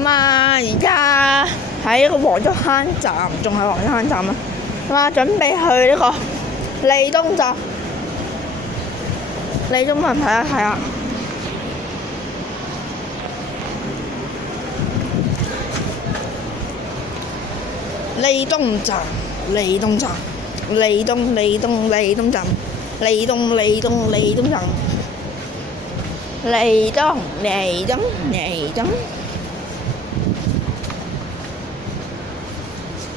咁啊，而家喺個黃竹坑站，仲係黃竹坑站啊！咁啊，準備去呢個利東站。利東站睇一睇啊！利東站，利東站，利東站，利東站，利東，利東，利東，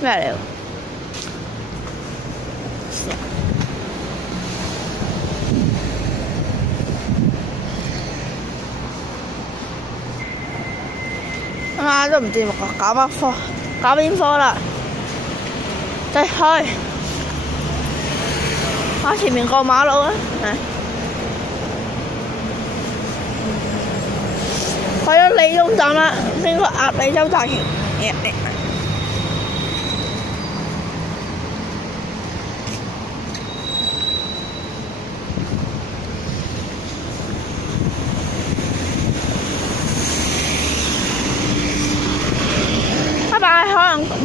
咩嚟？啊，都唔知搞乜科，搞邊科啦？再去，前面過馬路啊！去咗利東站啦，經過鴨脷洲大橋。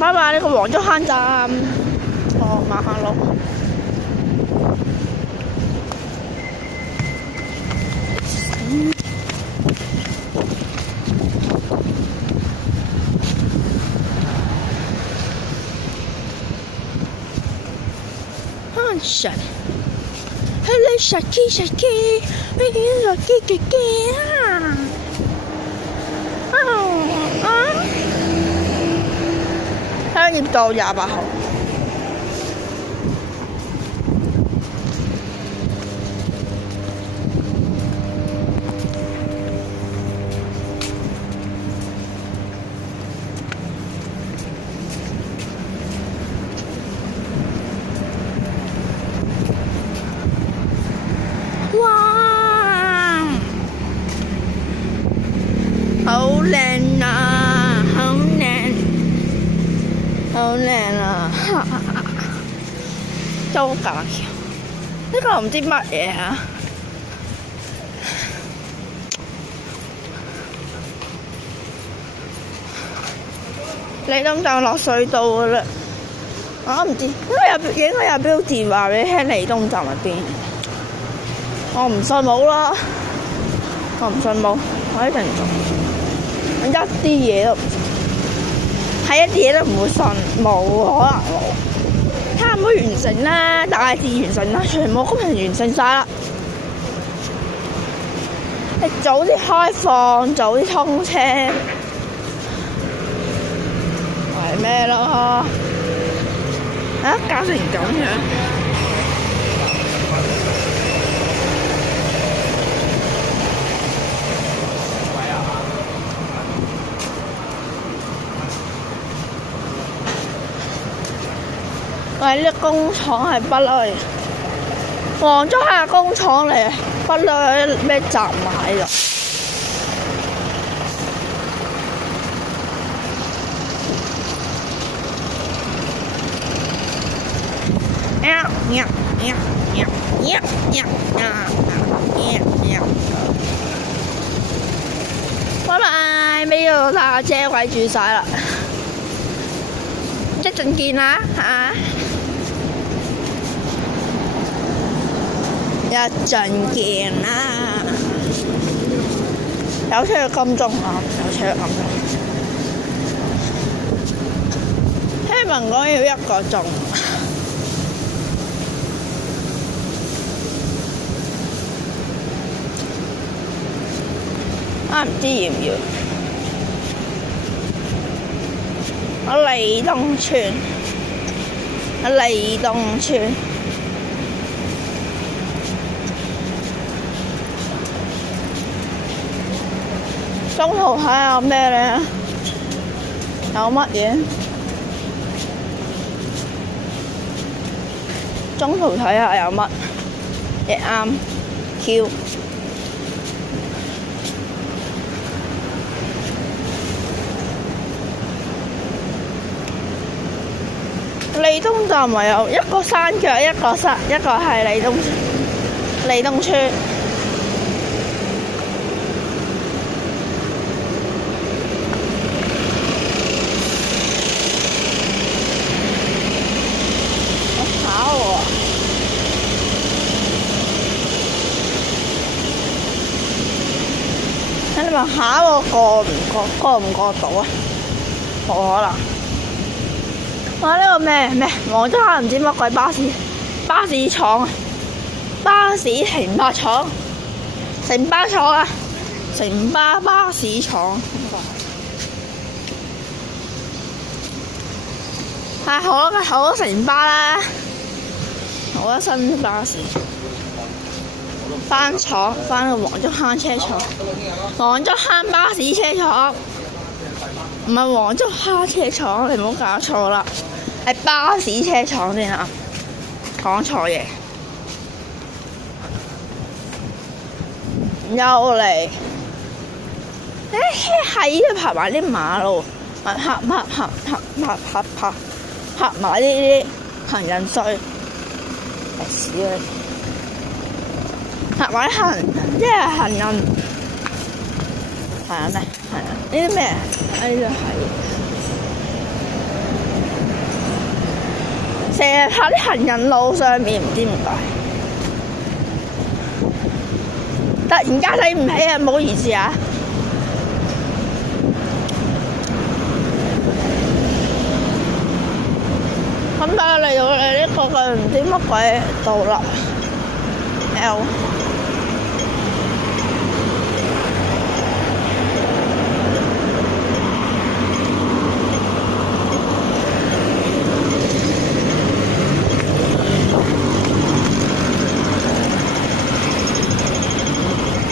拜拜呢個黃竹坑站，馬坑路。神 ，Hello Shaki， 商業道28號。哇！好靚啊！好靚啊！周架橋，呢個唔知乜嘢啊！利東站落隧道噶啦，我唔知，應該有標誌話俾你聽利東站喺邊。我唔信冇啦，我一定做，我一啲嘢都唔信。係一啲嘢都唔會信，冇可能冇。差唔多完成啦，大致完成啦，全部工程完成晒啦。你早啲開放，早啲通車，係咩咯？啊，搞成咁樣。喂，呢個工廠係不嬲，黃竹坑工廠嚟，不嬲咩集買㗎？拜拜，俾個大車圍住晒啦，一陣見啦嚇！一陣見啦，有車去金鐘啊！聽聞講要1個鐘，唔知要唔要？利東村。中途睇下咩咧？有乜嘢？中途睇下有乜嘢啱 Q。利東站咪有一個山腳，一個係利東村。你問下我過唔過到啊？冇可能。哇！呢個咩黃竹坑唔知乜鬼巴士廠啊，巴士停泊廠，城巴廠啊，城巴巴士廠。係好多城巴啦，好多新巴士。翻廠，翻個黃竹坑車廠，黃竹坑巴士車廠，唔係黃竹坑車廠，你唔好搞錯啦，係巴士車廠先啊，講錯嘢。又嚟，係都拍埋啲馬路，拍埋呢啲行人隧，係屎啊！拍埋啲行人咩？係啊，呢啲咩？呢啲係成日拍啲行人路上面，唔知點解。突然間睇唔起啊！唔好意思啊。咁但係嚟到你呢個嘅唔知乜鬼道啦 ，L。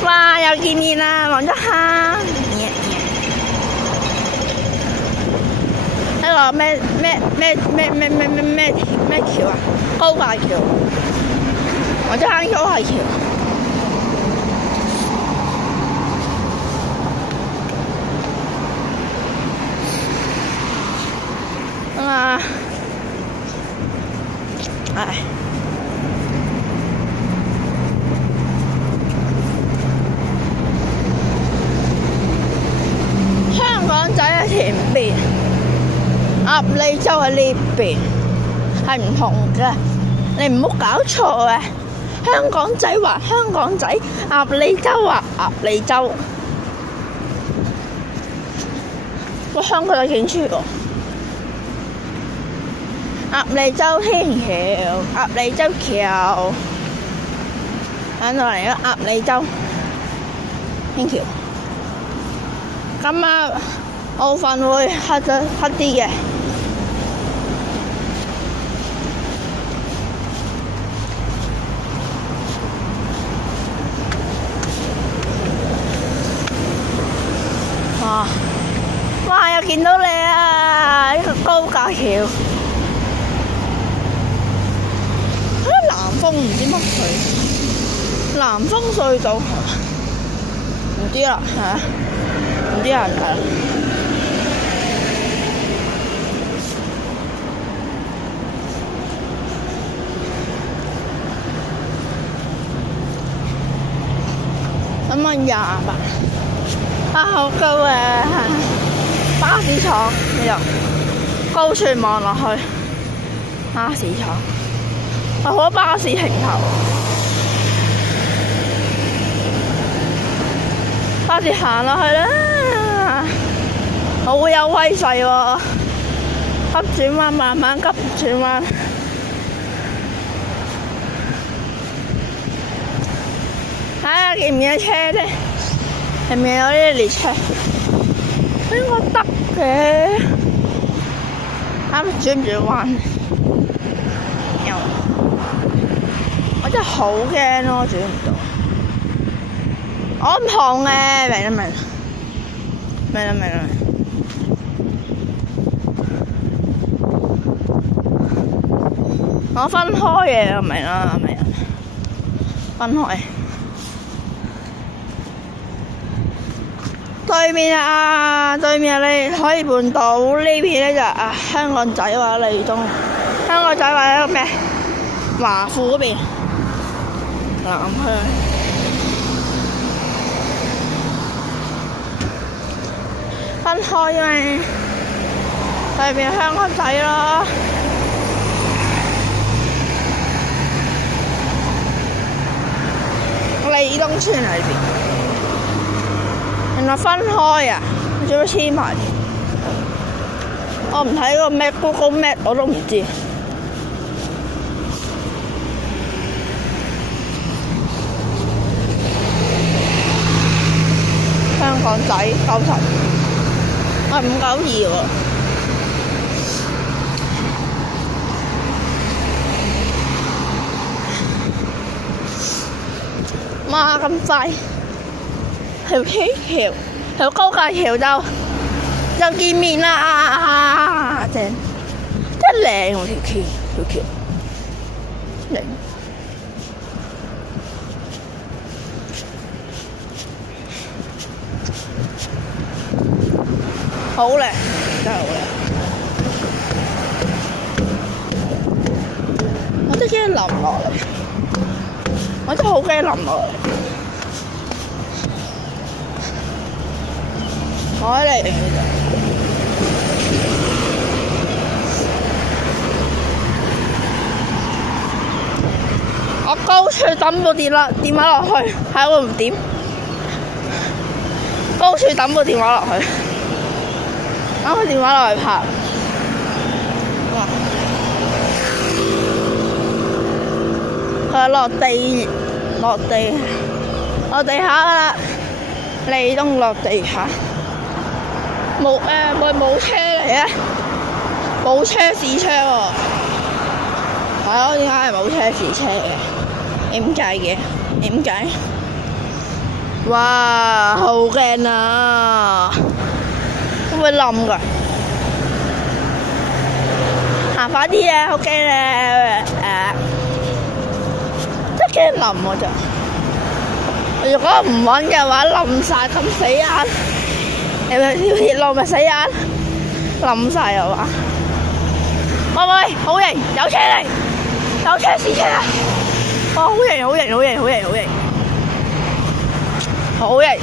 哇！又見面啦，黃竹坑。呢個咩橋啊？高架橋，黃竹坑高架橋。啊！唉。香港仔喺前邊，鴨脷洲喺呢邊，係唔同嘅。你唔好搞錯啊！香港仔話香港仔，鴨脷洲話鴨脷洲。個香港仔警署喎，鴨脷洲天橋，鴨脷洲橋，喺度嚟咗鴨脷洲天橋。今晚澳瞓會黑啲嘅。哇！又見到你啊！呢個高架橋，南豐唔知乜水，南豐隧道唔知啦嚇，唔知人睇。咁啊28啊，好高啊！巴士廠呢度，高處望落去，巴士廠，好多巴士停頭，巴士行落去啦，好有威勢喎！急轉彎，慢慢急轉彎。睇下見唔見到車啫？係咪有啲列車？應該得嘅。啱轉唔轉彎？我真係好驚咯，轉唔到。我唔同嘅，明啦。我分開嘅，明啦。分開。對面你可以換到呢邊咧就香港仔或者利東，香港仔或者咩華富嗰邊南向分開咪對面香港仔咯，利東村喺邊？原來分開啊！你做乜黐埋？我唔睇個 map Google Map 我都唔知。香港仔90，我係592喎。媽咁快，條橋條高架橋就見面啦！正，真靚喎條橋靚。好靚，真係好靚。我真係驚淋落嚟，我真係好驚淋落嚟。海嚟嘅啫。我高處抌部電話落去，喺度唔點。高處抌部電話落去。攞個電話落去拍，佢落地下啦，利東落地下，冇車嚟嘅，冇車試車喎，係咯，點解係冇車試車嘅？點解嘅？點解？哇，好驚啊！會唔會冧㗎？行快啲啊！好驚啊！真係驚冧我就。如果唔穩嘅話，冧晒咁死眼。條鐵路咪死眼，冧晒又話。喂，好型，有車嚟，有車試車啊！哇，好型，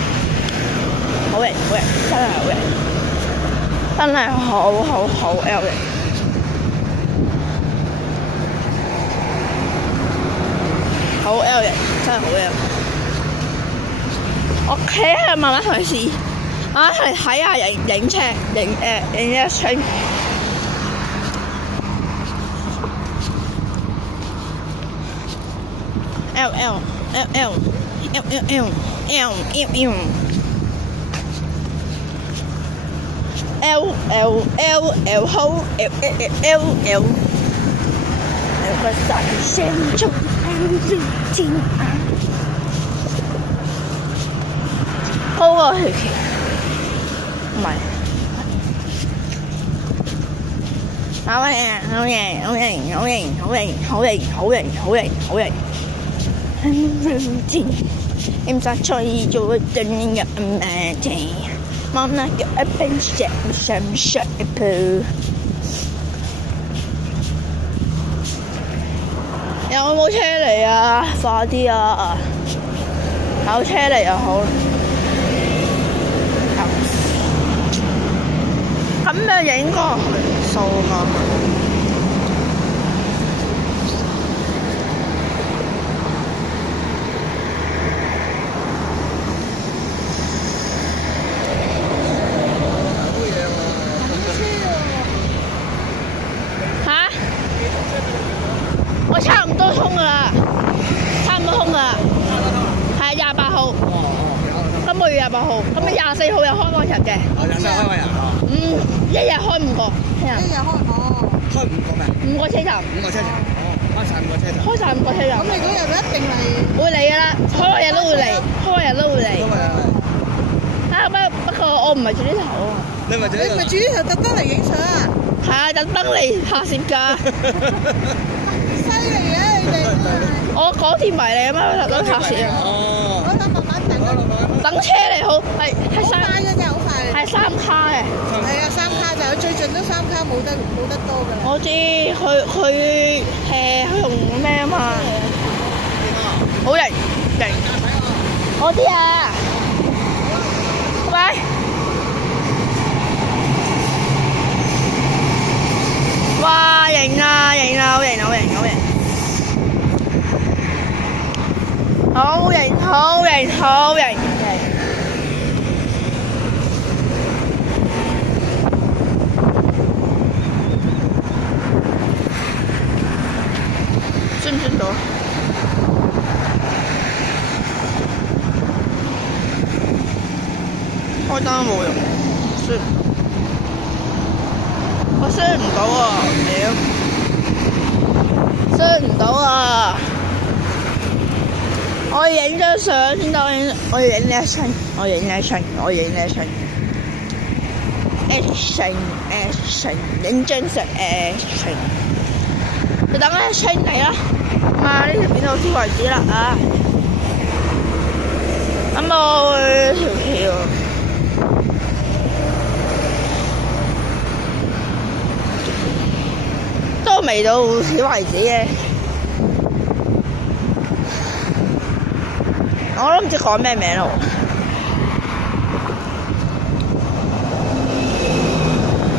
真係好L 型，好 L 型，真係好 L。我企喺度慢慢同佢試，慢慢去睇下影車，影一圈。L。好 L，有個大聲中天啊！高過條橋，唔係，好型！em ta chơi vô tình gặp mẹ thì mong là cái bên sẽ bự有冇車嚟啊？快啲啊！有車嚟又好，咁樣影過去數啊！我差唔多空噶啦，差唔多空噶啦，係28號，今個月28號，咁啊24號又開放日嘅。24號開放日啊？一日開5個，一日開開5個咩？5個車站。5個車站，開晒5個車站。開晒5個車站。咁你嗰日一定係會嚟噶啦，開日都會嚟，開日都會嚟。不過我唔係住呢頭啊。你唔係住呢頭，特登嚟影相啊？係啊，特登嚟拍攝㗎。我港鐵迷嚟啊嘛，特登拍攝啊！我等慢慢等車嚟好，係3卡啫，真係好快。係3卡嘅。係啊，3卡就最盡都3卡，冇得多㗎啦。我知佢用咩啊嘛？好型！我知啊。拜拜。哇！型啊，好型！好型！轉唔轉到？開燈都冇用，轉唔到。我轉唔到啊！屌，轉唔到啊！我要影張相先得，我要影 action， 我要影 action， 我要影 action，action，影張相 action。你等 action 嚟啦，嘛呢條片到此為止啦啊！咁我會條橋。都未到此為止嘅，我都唔知講咩名咯。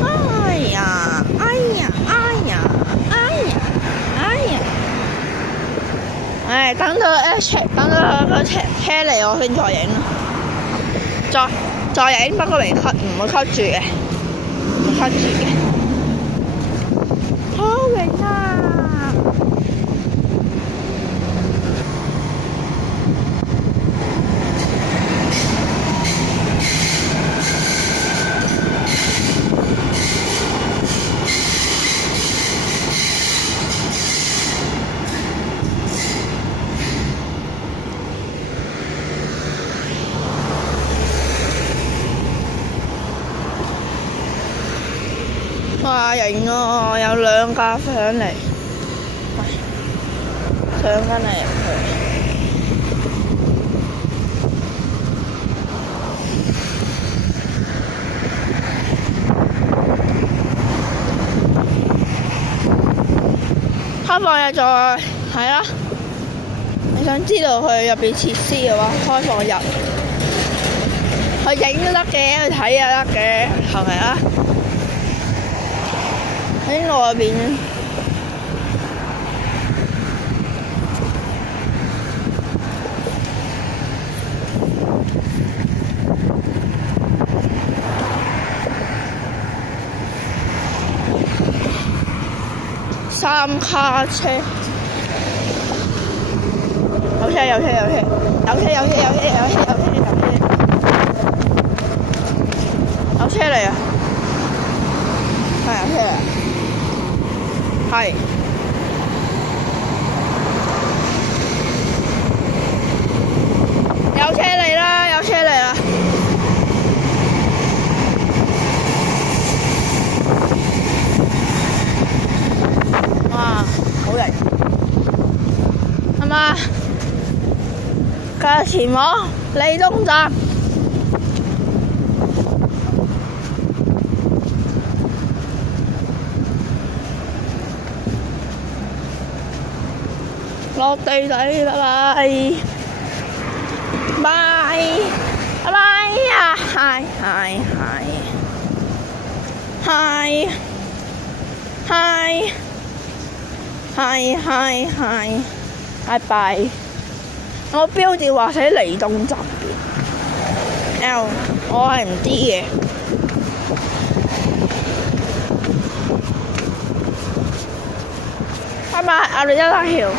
哎呀，哎呀，哎呀，哎呀，哎呀！唉，等到等到個車嚟，我先再影咯。再影，不過唔會cut住嘅，唔會cut住嘅。好型啊！哇，型啊！有兩架上嚟，上返嚟入去。開放日再係啦。你想知道佢入邊設施嘅話，開放日去影都得嘅，去睇又得嘅，係咪啊？喺外邊三卡車，有車嚟啊！係有車嚟。係，有車嚟啦！有車嚟啦！哇，好型，係嘛？繼續前往利東站。落地底，拜拜，拜拜呀！嗨，拜拜。我標誌話喺利東站邊 ，L 我係唔知嘅。拜拜，我哋一大橋。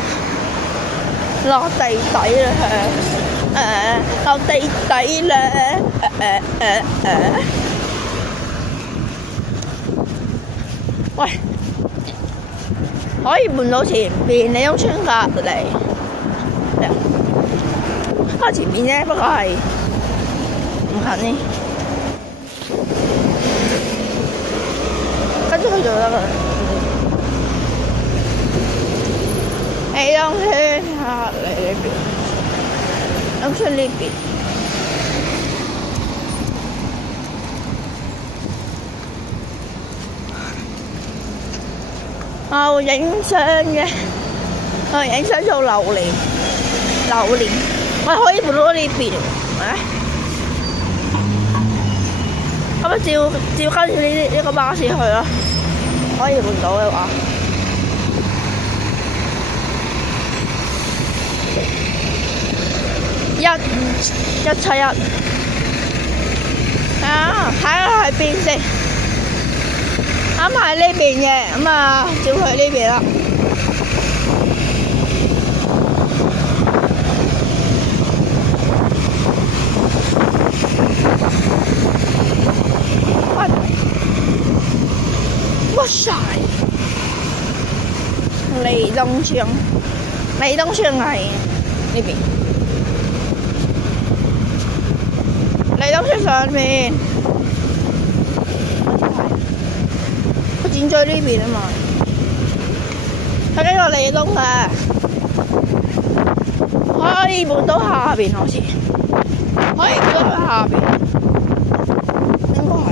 落地底啦，落地底啦，喂，可以換到前邊利東村隔離，不過前邊啫，不過係唔近呢，跟住佢就得啦。利東村隔離呢邊，利東村呢邊。我影相嘅，我影相做榴蓮，我可以換到呢邊，咁啊照跟住呢個巴士去咯，可以換到嘅話。171啊，睇下喺邊先，啱喺呢邊嘅，咁啊照去呢邊啦。東村，利東村係呢邊，利東村上面，個箭嘴呢邊啊嘛，係呢個利東嘅，可以搬到下邊好似，可以搬到下邊，應該係。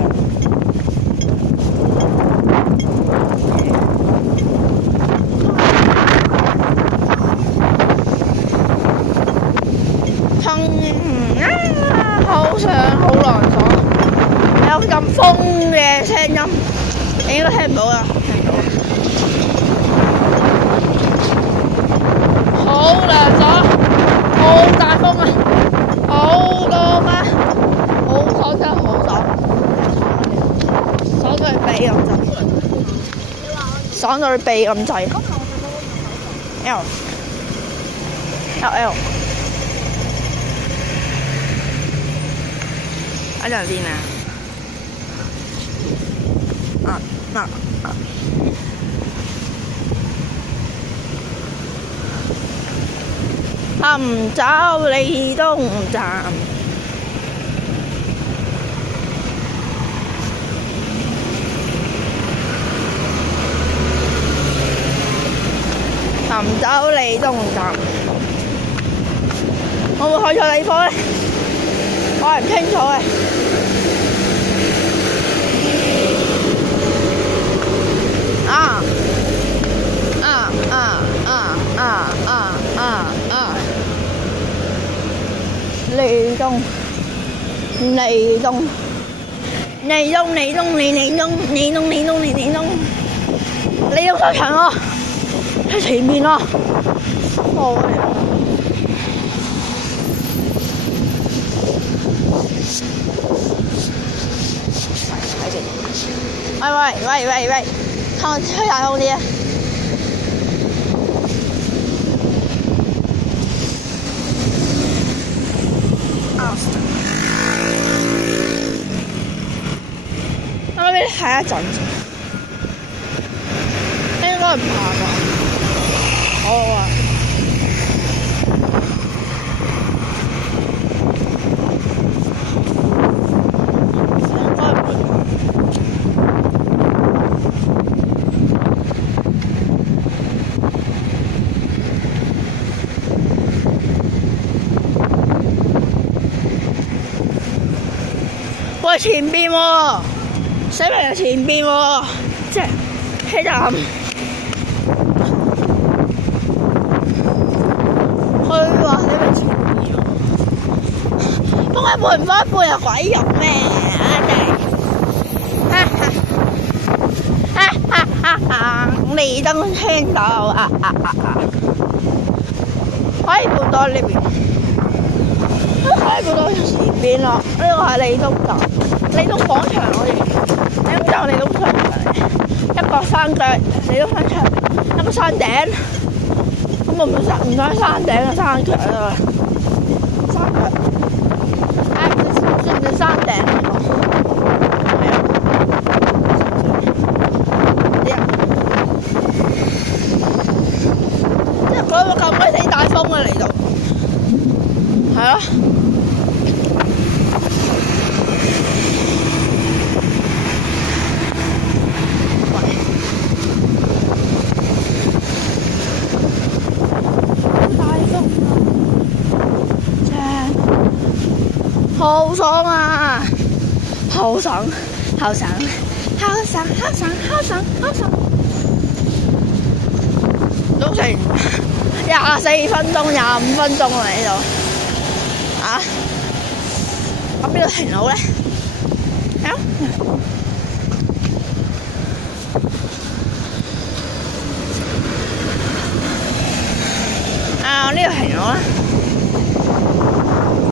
好上好涼爽，有陣風嘅聲音，你應該聽唔到啊，聽唔到。好涼爽，好大風啊，好凍啊，好爽真係好爽，爽到你痹咁滯，爽到你痹咁滯。L。喺兩邊啊！尋找利東站，尋找利東站，我會開錯地方咧，我係唔清楚嘅。利東商場啊，喺前面啊，哦。喂，看我吹大風啲啊！我俾你睇一陣先，應該唔怕吧？好啊。喂，前邊喎，寫明係前邊喎，即係車站。佢話你咪前邊喎，不過搬唔翻搬有鬼用咩？利東村道可以搬到呢邊。可以搬到前邊咯，呢個係利東站、利東廣場好似，利東站、利東商場，一個山腳，利東商場，一個山頂，咁我唔想山頂嘅山腳啊，山腳，算唔算山頂呢個？係啊，即係嗰個咁鬼死大風啊嚟到，係啊。好爽啊！好爽，都成24分鐘、25分鐘啦呢度，啊！咁邊度停好咧？呢度停好啦。